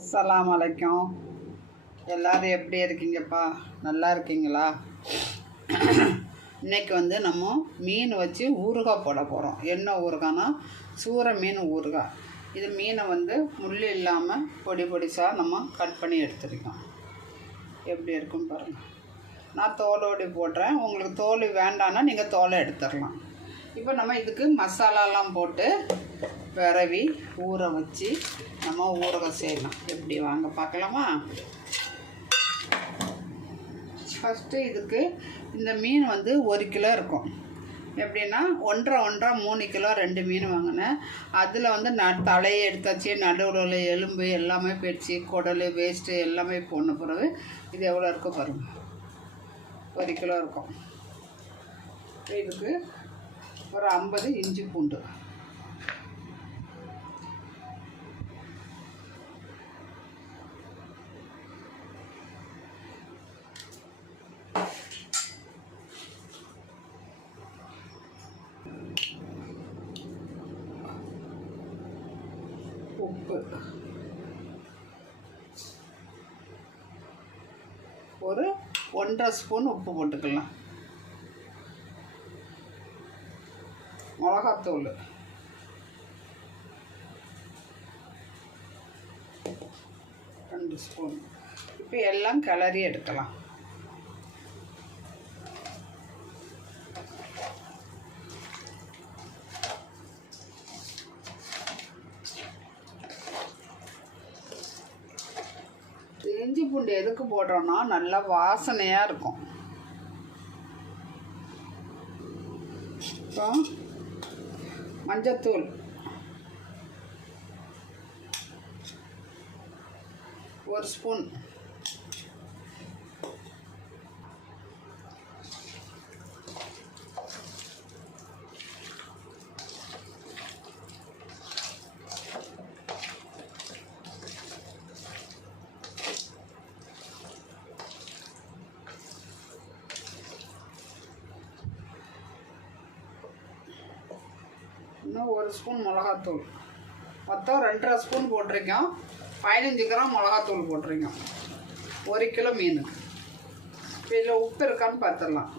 அஸ்ஸலாமு அலைக்கும். எல்லோரும் எப்படி இருக்கீங்கப்பா? நல்லா இருக்கீங்களா? இன்றைக்கி வந்து நம்ம மீன் வச்சு ஊறுகாய் போட போகிறோம். என்ன ஊறுகாய்னா சூரை மீன் ஊறுகாய். இது மீனை வந்து முள் இல்லாமல் பொடி பொடிசாக நம்ம கட் பண்ணி எடுத்துருக்கோம். எப்படி இருக்குன்னு பாருங்கள். நான் தோலோடு போடுறேன். உங்களுக்கு தோல் வேண்டான்னா நீங்கள் தோலை எடுத்துடலாம். இப்போ நம்ம இதுக்கு மசாலாலாம் போட்டு விரவி ஊற வச்சு நம்ம ஊறுகாய் செய்யலாம். எப்படி வாங்க பார்க்கலாமா? ஃபஸ்ட்டு இதுக்கு இந்த மீன் வந்து 1 கிலோ இருக்கும். எப்படின்னா 1.5 3 கிலோ 2 மீன் வாங்கினேன். அதில் வந்து தலையை எடுத்தாச்சு, நடுவில் எலும்பு எல்லாமே போயிடுச்சு, குடல் வேஸ்ட்டு எல்லாமே போன பிறகு இது எவ்வளோ இருக்கும் பாருங்கள். 1 கிலோ இருக்கும். இதுக்கு ஒரு 50 இஞ்சி பூண்டு, உப்பு, ஒரு 1.5 ஸ்பூன் உப்பு போட்டுக்கலாம். மிளகாத்தூள், ரெண்டு ஸ்பூன். இப்போ எல்லாம் கிளறி எடுக்கலாம். இஞ்சி பூண்டு எதுக்கு போடுறோன்னா நல்லா வாசனையாக இருக்கும். இப்போ மஞ்சத்தூள், ஒரு ஸ்பூன், இன்னும் 1 ஸ்பூன் மிளகாத்தூள். மொத்தம் 2.5 ஸ்பூன் போட்டிருக்கோம். 15 கிராம் மிளகாத்தூள் போட்டிருக்கோம் 1 கிலோ மீனுக்கு. இப்போ இதில் உப்பு இருக்கான்னு பார்த்துடலாம்.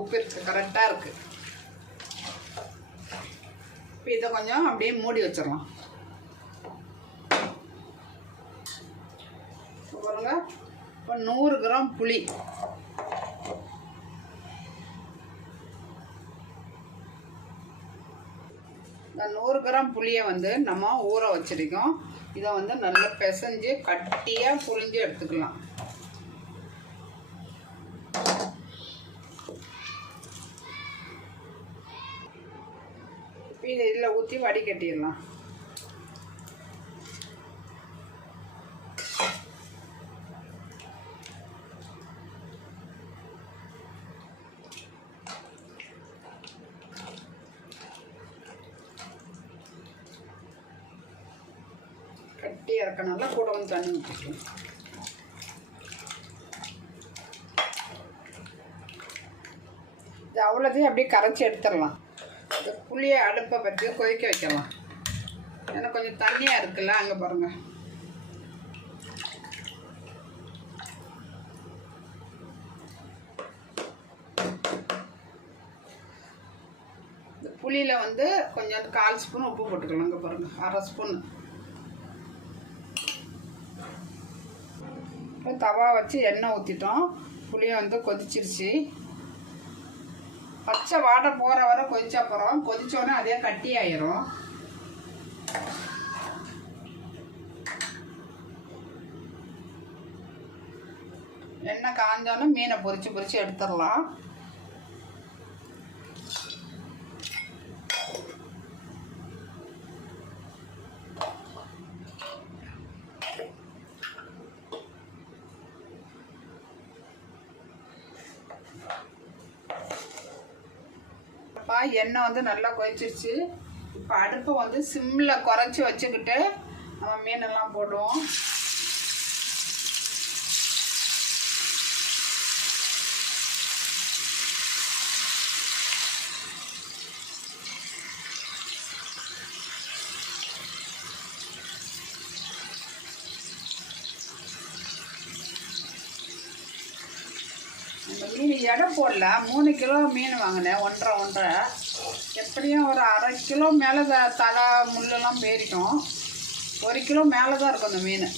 உப்பு இருக்குது, கரெக்டாக இருக்குது. இப்போ இதை கொஞ்சம் அப்படியே மூடி வச்சிடலாம். பாருங்க, இப்போ 100 கிராம் புளி, இந்த 100 கிராம் புளியை வந்து நம்ம ஊற வச்சிருக்கோம். இதை வந்து நல்லா பிசைஞ்சு கட்டியாக புளிஞ்சு எடுத்துக்கலாம். இதை இதில் ஊற்றி வடிகட்டிடலாம். கட்டி இறக்கனால கூட வந்து தண்ணி ஊற்றிக்கலாம். இது அவ்வளோதையும் அப்படியே கரைச்சி எடுத்துடலாம். இந்த புளியை அடுப்பை பற்றி கொதிக்க வைக்கலாம். ஏன்னா கொஞ்சம் தண்ணியாக இருக்குல்ல, அங்கே பாருங்கள். இந்த புளியில் வந்து கொஞ்சம் 1/4 ஸ்பூன் உப்பு போட்டுக்கலாம். அங்கே பாருங்கள், 1/2 ஸ்பூன். இப்போ தவா வச்சு எண்ணெய் ஊற்றிட்டோம். புளியை வந்து கொதிச்சிருச்சு. பச்சை வாட்டை போகிற வரை கொதிச்சா போகிறோம். கொதிச்சோடனே அதே கட்டி ஆயிரும். எண்ணெய் காஞ்சோன்னே மீனை பொரிச்சு எடுத்துடலாம். எண்ணெய் வந்து நல்லா கொதிச்சிருச்சு. இப்போ அடுப்பை வந்து சிம்மில் குறைச்சி வச்சுக்கிட்டு நம்ம மீனெல்லாம் போடுவோம். நீங்கள் எடை போடல. 3 கிலோ மீன் வாங்கினேன், 1.5 எப்படியும் ஒரு அரை கிலோ மேலே தலை முள்ளெல்லாம் பேரிட்டோம். 1 கிலோ மேலே தான் இருக்கும் அந்த மீன்.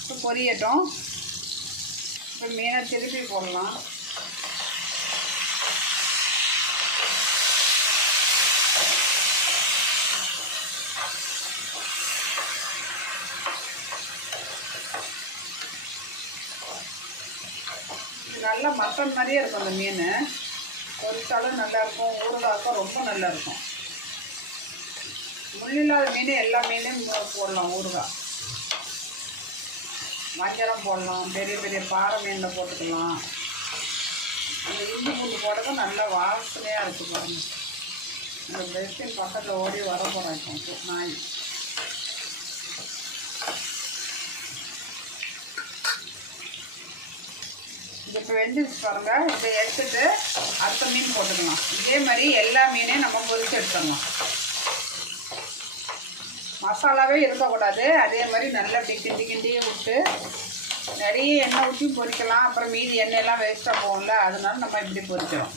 இப்போ பொரியட்டும். இப்போ மீனை திருப்பி போடலாம். நல்லா மட்டன் மாதிரியே இருக்கும் அந்த மீன். பொரிச்சாலும் நல்லாயிருக்கும், ஊறுகாய்க்கும் ரொம்ப நல்லாயிருக்கும். முள்ளில்லாத மீன் எல்லா மீனையும் போடலாம் ஊறுகாய். மஞ்சளும் போடலாம், பெரிய பெரிய பாறை மீனில் போட்டுக்கலாம். அந்த இஞ்சி பூண்டு போட்டதும் நல்லா வாசனையாக இருக்குது பாருங்கள். இந்த பெஸ்டின் பக்கத்தில் ஓடி வர போகிறோம் நாய். இப்போ வெந்துச்சு பாருங்கள். இதை எடுத்துட்டு அடுத்த மீன் போட்டுக்கலாம். இதே மாதிரி எல்லா மீனையும் நம்ம பொரிச்சு எடுத்துடலாம். மசாலாவே இருக்கக்கூடாது. அதே மாதிரி நல்லா கிண்டி கிண்டி விட்டு நிறைய எண்ணெய் ஊற்றி பொரிக்கலாம். அப்புறம் மீதி எண்ணெயெல்லாம் வேஸ்ட்டாக போகும்ல, அதனால நம்ம இப்படி பொரிக்கிறோம்.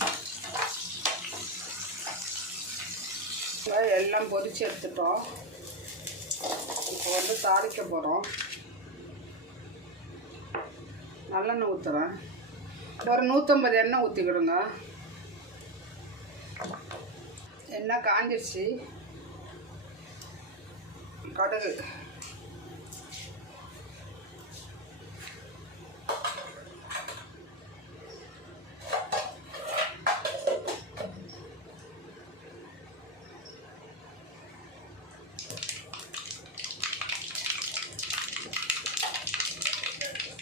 எல்லாம் பொரிச்சு எடுத்துட்டோம். இப்போ வந்து தாளிக்க போகிறோம். நல்லெண்ணெய் ஊற்றுறேன். ஒரு 150 எண்ணெய் ஊற்றிக்கிடுங்க. எண்ணெய் காஞ்சிருச்சு. கடுகு,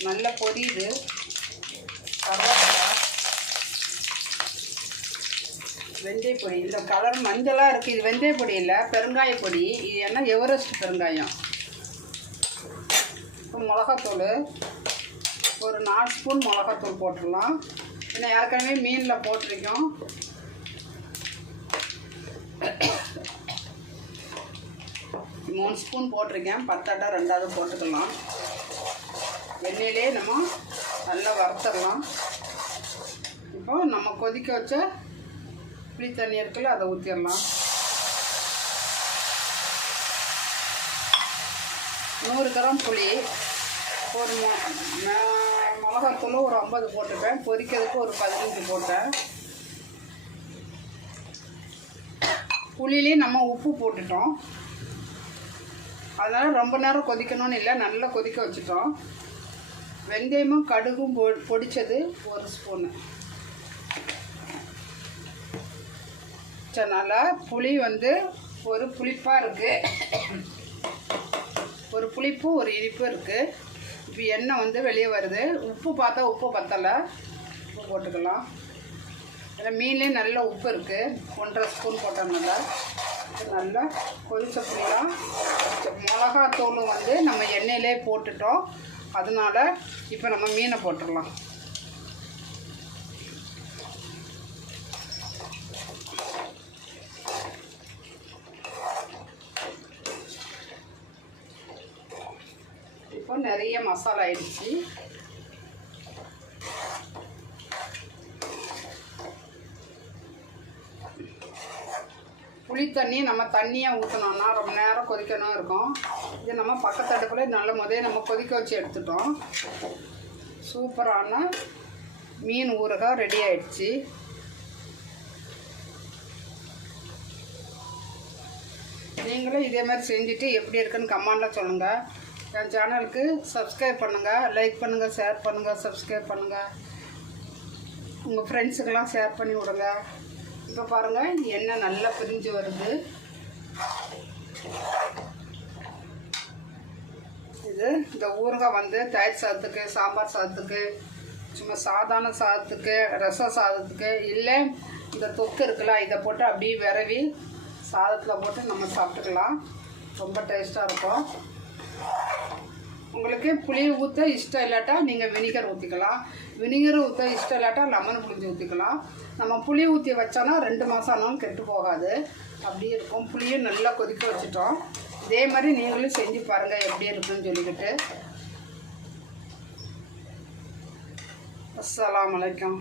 நல்லா பொரியுது. கருவேப்பிலை, வெந்தய பொடி. இந்த கலர் மஞ்சளாக இருக்குது, இது வெந்தய பொடி இல்லை, பெருங்காய பொடி. இது என்ன எவரெஸ்ட் பெருங்காயம். இப்போ மிளகாத்தூள் ஒரு 4 ஸ்பூன் மிளகாத்தூள் போட்டுடலாம். ஏன்னா ஏற்கனவே மீனில் போட்டிருக்கோம். மூணு ஸ்பூன் போட்டிருக்கேன். பத்தாட்டா 2வது போட்டுக்கலாம். எண்ணெயிலே நம்ம நல்லா வறுத்துடலாம். இப்போ நம்ம கொதிக்க வச்ச புளி தண்ணி இருக்குல்ல, அதை ஊற்றிடலாம். 100 கிராம் புளி, ஒரு மிளகாத்தூள் ஒரு 50 போட்டுப்பேன். பொரிக்கிறதுக்கு ஒரு 15 போட்டேன். புளியிலே நம்ம உப்பு போட்டுட்டோம். அதனால் ரொம்ப நேரம் கொதிக்கணும்னு இல்லை, நல்லா கொதிக்க வச்சுட்டோம். வெந்தயமும் கடுகும் பொடிச்சது 1 ஸ்பூனு. நல்லா புளி வந்து ஒரு புளிப்பாக இருக்குது, ஒரு புளிப்பு ஒரு இனிப்பு இருக்குது. இப்போ எண்ணெய் வந்து வெளியே வருது. உப்பு பார்த்தா உப்பு பத்தலை, உப்பு போட்டுக்கலாம். இதில் மீன்லேயே நல்ல உப்பு இருக்குது. 1.5 ஸ்பூன் போட்டோம்னால நல்லா கொதிச்ச புளியாக. மிளகாத்தூளும் வந்து நம்ம எண்ணெயிலே போட்டுட்டோம். அதனால் இப்போ நம்ம மீனை போட்டுடலாம். இப்போ நிறைய மசாலா ஆயிடுச்சு. புளி தண்ணி நம்ம தண்ணியாக ஊற்றினோம்னா ரொம்ப நேரம் கொதிக்கணும் இருக்கும். இது நம்ம பக்கத்து அடுப்பில் நல்ல முதல்ல நம்ம கொதிக்க வச்சு எடுத்துட்டோம். சூப்பரான மீன் ஊறுகாய் ரெடி ஆயிடுச்சு. நீங்களும் இதே மாதிரி செஞ்சுட்டு எப்படி இருக்குன்னு கமெண்டில் சொல்லுங்கள். என் சேனலுக்கு சப்ஸ்கிரைப் பண்ணுங்கள், லைக் பண்ணுங்கள், ஷேர் பண்ணுங்கள், சப்ஸ்கிரைப் பண்ணுங்கள். உங்கள் ஃப்ரெண்ட்ஸுக்கெல்லாம் ஷேர் பண்ணி விடுங்க. இப்போ பாருங்கள், எண்ணெய் நல்லா பிரிஞ்சு வருது. இது இந்த ஊறுகாய் வந்து தயிர் சாதத்துக்கு, சாம்பார் சாதத்துக்கு, சும்மா சாதாரண சாதத்துக்கு, ரசம் சாதத்துக்கு, இல்லை இந்த தொக்கு இருக்குல்ல, இதை போட்டு அப்படியே விரவி சாதத்தில் போட்டு நம்ம சாப்பிட்டுக்கலாம். ரொம்ப டேஸ்ட்டாக இருக்கும். உங்களுக்கு புளி ஊற்ற இஷ்டம் இல்லாட்டா நீங்கள் வினிகர் ஊற்றிக்கலாம். வினிகர் ஊற்ற இஷ்டம் இல்லாட்டா லெமன் புளிஞ்சு ஊற்றிக்கலாம். நம்ம புளி ஊற்றி வச்சோன்னா 2 மாதம் ஆனாலும் கெட்டு போகாது, அப்படியே இருக்கும். புளியும் நல்லா கொதிக்க வச்சுட்டோம். இதே மாதிரி நீங்களும் செஞ்சு பாருங்கள் எப்படி இருக்குன்னு சொல்லிக்கிட்டு. அஸ்ஸலாமு அலைக்கும்.